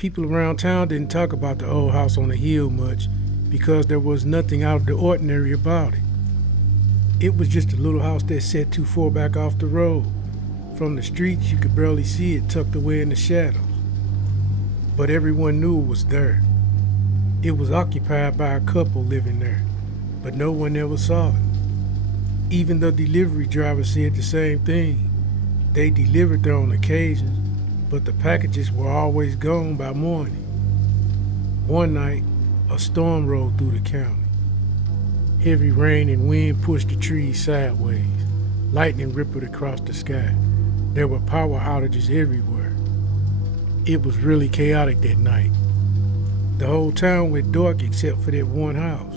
People around town didn't talk about the old house on the hill much because there was nothing out of the ordinary about it. It was just a little house that sat too far back off the road. From the streets, you could barely see it tucked away in the shadows. But everyone knew it was there. It was occupied by a couple living there, but no one ever saw it. Even the delivery driver said the same thing. They delivered there on occasions, but the packages were always gone by morning. One night, a storm rolled through the county. Heavy rain and wind pushed the trees sideways. Lightning rippled across the sky. There were power outages everywhere. It was really chaotic that night. The whole town went dark except for that one house.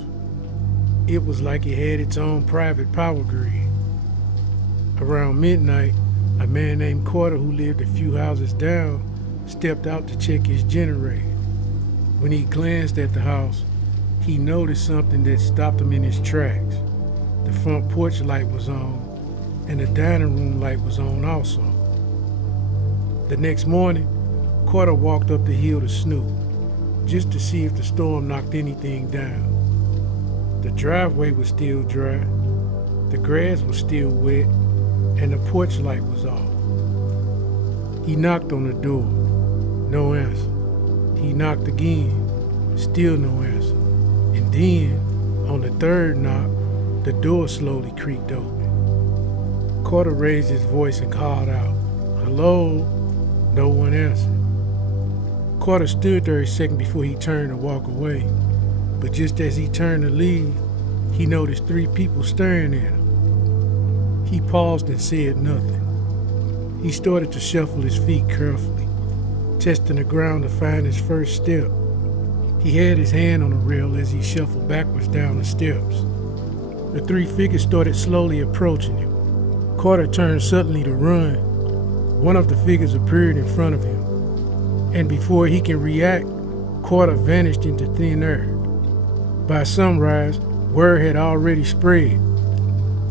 It was like it had its own private power grid. Around midnight, a man named Carter, who lived a few houses down, stepped out to check his generator. When he glanced at the house, he noticed something that stopped him in his tracks. The front porch light was on, and the dining room light was on also. The next morning, Carter walked up the hill to snoop, just to see if the storm knocked anything down. The driveway was still dry, the grass was still wet, and the porch light was off. He knocked on the door, no answer. He knocked again, still no answer. And then, on the third knock, the door slowly creaked open. Carter raised his voice and called out, "Hello?" No one answered. Carter stood there a second before he turned to walk away, but just as he turned to leave, he noticed 3 people staring at him. He paused and said nothing. He started to shuffle his feet carefully, testing the ground to find his first step. He had his hand on the rail as he shuffled backwards down the steps. The 3 figures started slowly approaching him. Carter turned suddenly to run. One of the figures appeared in front of him, and before he can react, Carter vanished into thin air. By sunrise, word had already spread.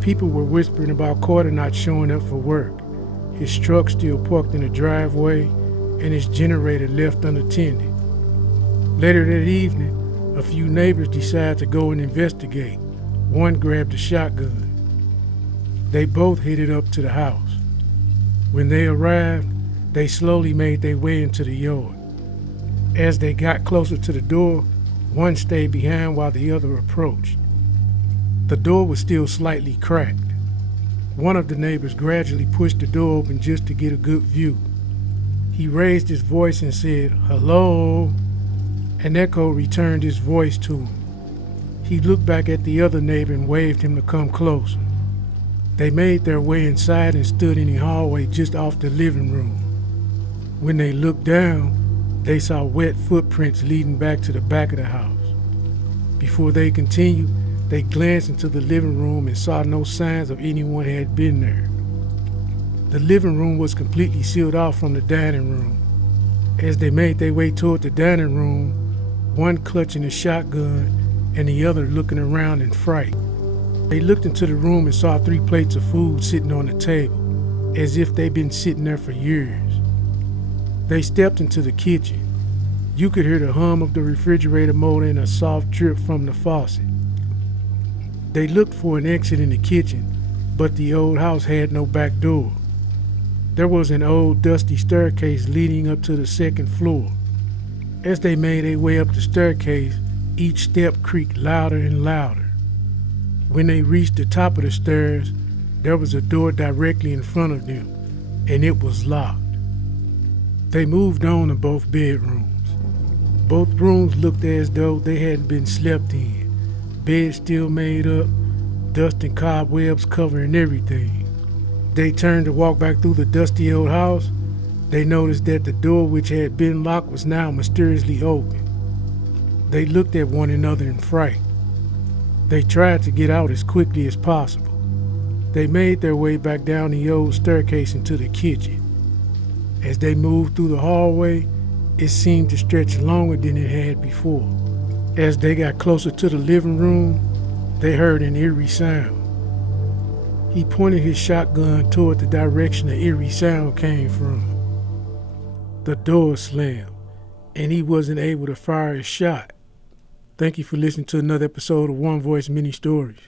People were whispering about Carter not showing up for work, his truck still parked in the driveway, and his generator left unattended. Later that evening, a few neighbors decided to go and investigate. One grabbed a shotgun. They both headed up to the house. When they arrived, they slowly made their way into the yard. As they got closer to the door, one stayed behind while the other approached. The door was still slightly cracked. One of the neighbors gradually pushed the door open just to get a good view. He raised his voice and said, "Hello?" An echo returned his voice to him. He looked back at the other neighbor and waved him to come closer. They made their way inside and stood in the hallway just off the living room. When they looked down, they saw wet footprints leading back to the back of the house. Before they continued, they glanced into the living room and saw no signs of anyone had been there. The living room was completely sealed off from the dining room. As they made their way toward the dining room, one clutching a shotgun and the other looking around in fright. They looked into the room and saw 3 plates of food sitting on the table, as if they'd been sitting there for years. They stepped into the kitchen. You could hear the hum of the refrigerator motor and a soft drip from the faucet. They looked for an exit in the kitchen, but the old house had no back door. There was an old dusty staircase leading up to the 2nd floor. As they made their way up the staircase, each step creaked louder and louder. When they reached the top of the stairs, there was a door directly in front of them, and it was locked. They moved on to both bedrooms. Both rooms looked as though they hadn't been slept in. Beds still made up, dust and cobwebs covering everything. They turned to walk back through the dusty old house. They noticed that the door, which had been locked, was now mysteriously open. They looked at one another in fright. They tried to get out as quickly as possible. They made their way back down the old staircase into the kitchen. As they moved through the hallway, it seemed to stretch longer than it had before. As they got closer to the living room, they heard an eerie sound. He pointed his shotgun toward the direction the eerie sound came from. The door slammed, and he wasn't able to fire his shot. Thank you for listening to another episode of One Voice Mini Stories.